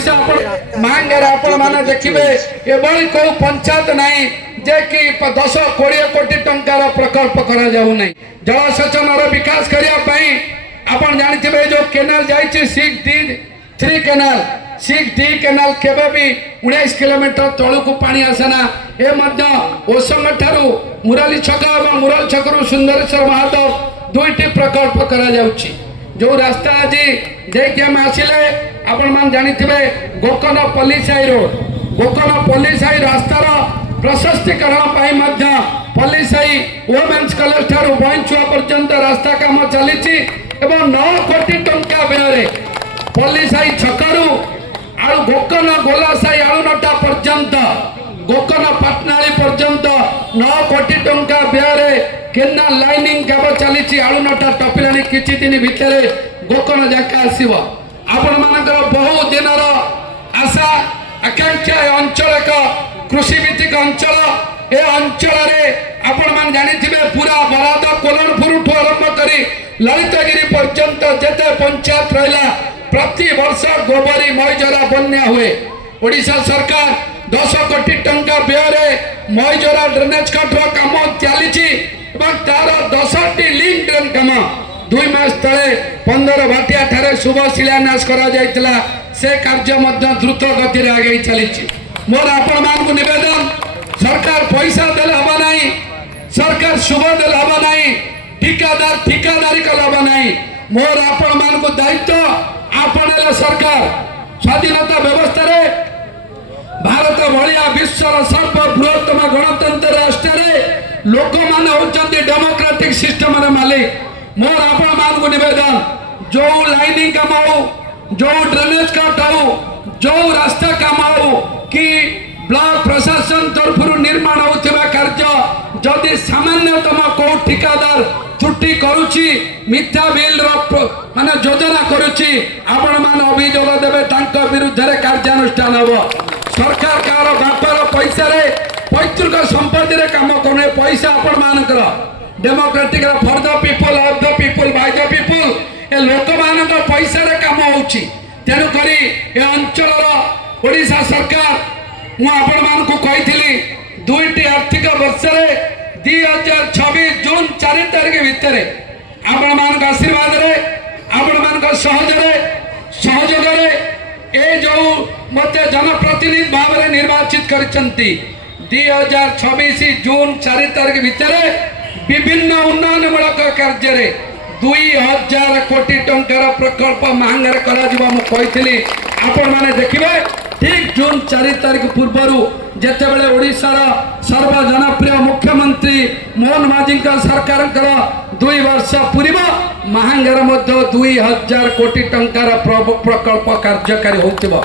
पैसा मांगे आपण माने देखिबे एभली को पंचायत नहीं जे कि 10-20 कोटी टंकार प्रकल्प करा जाऊ नहीं जलसेचन विकास करने आपण जानिथिबे जो केनाल जाइछि 6D केनाल 6D केनाल केबे भी 19 किलोमीटर तळु को पानी आसेना ए मध्य ओसंग ठारू मुराली छक और मुराल छकरू सुंदरेश्वर महादेव दुईटी प्रकल्प करा जाउछि जो रास्ता आज जेकि हम आसिले आपण मान जानिथिबे गोकन पल्लीसाई रोड गोकन पल्लीसाई रास्तार प्रशस्तीकरण पाई मध्य पल्लीसाई वोमेन्स कॉलेज ठारू बइंचुआ पर्यंत रास्ता काम चलीछि एवं 9 कोटी टंका व्यय पल्लीसाई छकरू आउ गोकन गोलासाई आलुनटा पर्यंत गोकन पाटनाली पर्यंत 9 कोटी टंका व्यय केनाल लाइनिंग काम चली आलुनटा टपिलानी किछि दिन भितर गोकन जाका आसीबो आपण मानकर बहु दिनर आशा आकांक्षा अंचल एक कृषि भित्तिक अंचल ए अंचल रे आपण मान जानिथिबे पूरा बराद कोलनपुर ठू आरंभ करी ललितगिरी पर्यंत जेते पंचायत रहला प्रति वर्ष गोबरी मईजरा बन्या हुए ओडिशा सरकार 10 कोटी टंका व्यय मईजरा ड्रेनेज कटर काम चली तार 10टी लिंक ड्रेन काम 2 मास तले 15 भाटिया ठारे शुभ शिलान्यास करा जायतिला से कार्य मध्य द्रुत गति रे आगे चली मोर आपण मान को निवेदन सरकार पैसा देले हबा नहीं सरकार शुभ देले हबा नहीं ठिकादार ठिकादारी कल हबा नहीं मोर आपण मान को दायित्व आपणेला सरकार स्वाधीनता व्यवस्था रे भारत भलिया विश्वर सर्वबृहत्तम गणतंत्र राष्ट्र रे लोक माने होचंती डेमोक्रेटिक सिस्टम रे मालिक मोर आपण मान को निवेदन जो लाइनिंग काम हो जो ड्रेनेज काट हो जो रास्ता काम हो कि ब्लॉक प्रशासन तरफ निर्माण होथिबा कार्य जदि सामान्यतम को ठिकादार त्रुटि करूची मिथ्या बिल माने योजना करूची आपण मान अभियोग देबे तांका विरुद्ध रे कार्यानुष्ठान हबो सरकार कार बापर पैसा रे पैतृक संपत्ति रे काम करने पैसा आपण मानकर democratic for the people of the people by the people ए लोक मानक पैसा रे काम होउची तेनु करी ए अंचल रो ओडिशा सरकार मु आपण मान को कहिथिली दुईटी आर्थिक वर्ष रे 2026 जून 4 तारिख भितर आपण मान आशीर्वाद रे आपण मान सहयोग रे ए जो मते जनप्रतिनिधि भाव रे निर्वाचित करचंती 2026 जून 4 तारिख भितर विभिन्न उन्नयनमूलक कार्य रे 2000 कोटी टंकार प्रकल्प महांगार करा जिबा मु कहिथिली आपण माने देखिबे ठीक जून 4 तारिख पूर्वरु जेते बेले ओडिसा रा सर्व जनप्रिय मुख्यमंत्री मोहन माझी सरकार 2 वर्ष पूर्व महांगार मध्य 2000 कोटी टंकार प्रकल्प कार्यकारी होतिबो।